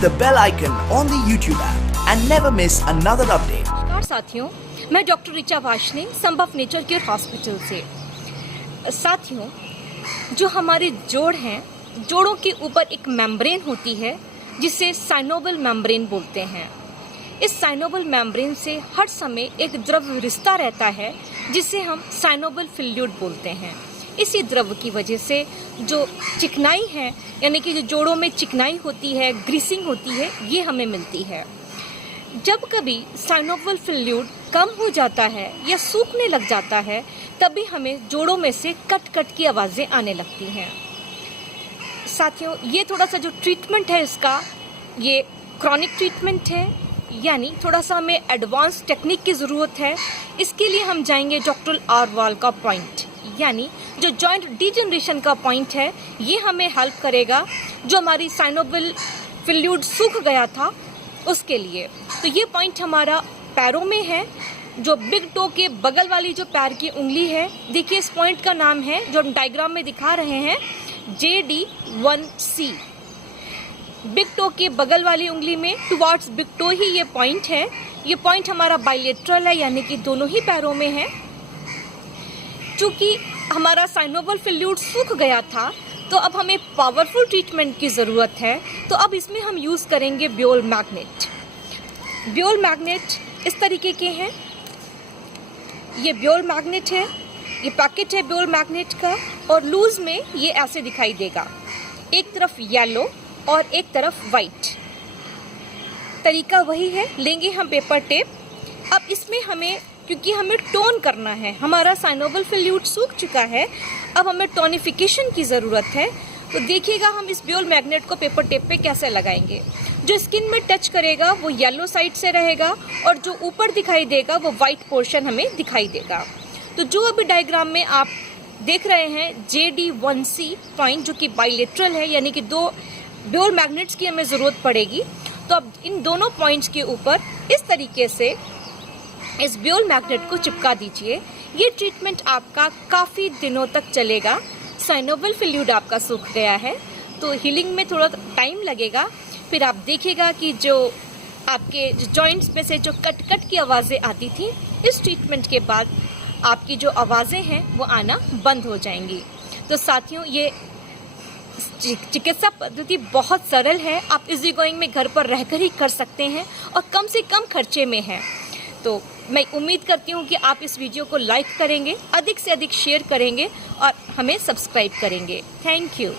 the bell icon on the YouTube app and never miss another update. नमस्कार साथियों, मैं doctor Richa Washne संभव nature care hospital से। साथियों, जो हमारे जोड़ हैं, जोड़ों के ऊपर एक मेम्ब्रेन होती है जिसे साइनोवियल मेम्ब्रेन बोलते हैं। इस साइनोवियल मेम्ब्रेन से हर समय एक द्रव रिश्ता रहता है जिसे हम साइनोवियल फ्लूइड बोलते हैं। इसी द्रव की वजह से जो चिकनाई है, यानी कि जो जोड़ों में चिकनाई होती है, ग्रीसिंग होती है, ये हमें मिलती है। जब कभी साइनोवियल फ्लूइड कम हो जाता है या सूखने लग जाता है, तभी हमें जोड़ों में से कट कट की आवाज़ें आने लगती हैं। साथियों, ये थोड़ा सा जो ट्रीटमेंट है इसका, ये क्रॉनिक ट्रीटमेंट है, यानी थोड़ा सा हमें एडवांस टेक्निक की ज़रूरत है। इसके लिए हम जाएंगे डॉक्टर आरवाल का पॉइंट, यानी जो जॉइंट डिजनरेशन का पॉइंट है, ये हमें हेल्प करेगा। जो हमारी साइनोवियल फ्लूइड सूख गया था उसके लिए। तो ये पॉइंट हमारा पैरों में है, जो बिग टो के बगल वाली जो पैर की उंगली है। देखिए, इस पॉइंट का नाम है, जो हम डायग्राम में दिखा रहे हैं, JD1C। बिग टो के बगल वाली उंगली में टुवार्ड्स बिग टो ही ये पॉइंट है। ये पॉइंट हमारा बाइलेटरल है, यानी कि दोनों ही पैरों में है। चूँकि हमारा साइनोवियल फ्लूइड सूख गया था, तो अब हमें पावरफुल ट्रीटमेंट की ज़रूरत है। तो अब इसमें हम यूज़ करेंगे ब्योल मैग्नेट। ब्योल मैग्नेट इस तरीके के हैं। ये ब्योल मैग्नेट है, ये पैकेट है ब्योल मैग्नेट का, और लूज में ये ऐसे दिखाई देगा, एक तरफ येलो और एक तरफ वाइट। तरीका वही है। लेंगे हम पेपर टेप। अब इसमें हमें, क्योंकि हमें टोन करना है, हमारा साइनोवियल फ्लूइड सूख चुका है, अब हमें टोनिफिकेशन की ज़रूरत है। तो देखिएगा हम इस ब्योल मैग्नेट को पेपर टेप पे कैसे लगाएंगे। जो स्किन में टच करेगा वो येलो साइड से रहेगा, और जो ऊपर दिखाई देगा वो वाइट पोर्शन हमें दिखाई देगा। तो जो अभी डायग्राम में आप देख रहे हैं, JD1C पॉइंट, जो कि बाइलेटरल है, यानी कि दो ब्योल मैग्नेट्स की हमें ज़रूरत पड़ेगी। तो अब इन दोनों पॉइंट्स के ऊपर इस तरीके से इस ब्योल मैग्नेट को चिपका दीजिए। ये ट्रीटमेंट आपका काफ़ी दिनों तक चलेगा। साइनोवियल फ्लूइड आपका सूख गया है, तो हीलिंग में थोड़ा टाइम लगेगा। फिर आप देखिएगा कि जो आपके जॉइंट्स में से जो कट कट की आवाज़ें आती थी, इस ट्रीटमेंट के बाद आपकी जो आवाज़ें हैं वो आना बंद हो जाएंगी। तो साथियों, ये चिकित्सा पद्धति बहुत सरल है। आप इजी गोइंग में घर पर रहकर ही कर सकते हैं और कम से कम खर्चे में है। तो मैं उम्मीद करती हूँ कि आप इस वीडियो को लाइक करेंगे, अधिक से अधिक शेयर करेंगे और हमें सब्सक्राइब करेंगे। Thank you.